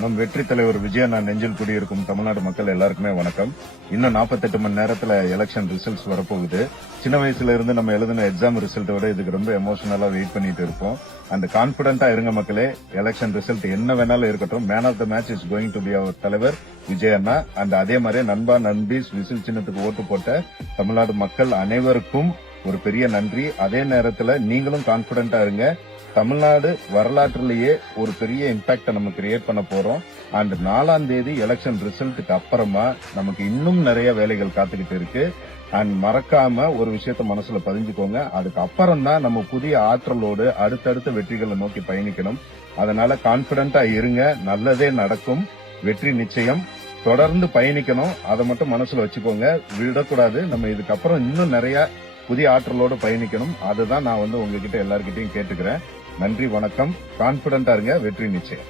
நம் வெற்றி தலைவர் விஜயண்ணா நெஞ்சில் குடியிருக்கும் தமிழ்நாடு மக்கள் எல்லாருக்குமே வணக்கம். இன்னும் 48 மணி நேரத்துல எலெக்ஷன் ரிசல்ட்ஸ் வரப்போகுது. சின்ன வயசுல இருந்து நம்ம எழுதின எக்ஸாம் ரிசல்ட்டை விட இதுக்கு ரொம்ப எமோஷனலா வெயிட் பண்ணிட்டு இருப்போம். அண்ட் கான்பிடண்டா இருங்க மக்களே, எலெக்ஷன் ரிசல்ட் என்ன வேணாலும் இருக்கட்டும், man of the match is going to be அவர் தலைவர் விஜயண்ணா. அண்ட் அதே மாதிரி நண்பா நண்பீஸ் விசில் சின்னத்துக்கு ஓட்டு போட்ட தமிழ்நாடு மக்கள் அனைவருக்கும் ஒரு பெரிய நன்றி. அதே நேரத்துல நீங்களும் கான்பிடண்டா இருங்க. தமிழ்நாடு வரலாற்றிலேயே ஒரு பெரிய இம்பாக்ட நம்ம கிரியேட் பண்ண போறோம். அண்ட் 4ஆம் தேதி எலெக்ஷன் ரிசல்ட்டுக்கு அப்புறமா நமக்கு இன்னும் நிறைய வேலைகள் காத்துக்கிட்டு இருக்கு. அண்ட் மறக்காம ஒரு விஷயத்த மனசுல பதிஞ்சுக்கோங்க, அதுக்கு அப்புறம் தான் நம்ம புதிய ஆற்றலோடு அடுத்தடுத்த வெற்றிகளை நோக்கி பயணிக்கணும். அதனால கான்பிடண்டா இருங்க, நல்லதே நடக்கும், வெற்றி நிச்சயம். தொடர்ந்து பயணிக்கணும், அதை மட்டும் மனசுல வச்சுக்கோங்க, விடக்கூடாது. நம்ம இதுக்கப்புறம் இன்னும் நிறைய புதிய ஆற்றலோடு பயணிக்கணும். அதுதான் நான் உங்ககிட்ட எல்லார்கிட்டையும் கேட்டுக்கிறேன். நன்றி, வணக்கம். கான்பிடண்டா இருங்க, வெற்றி நிச்சயம்.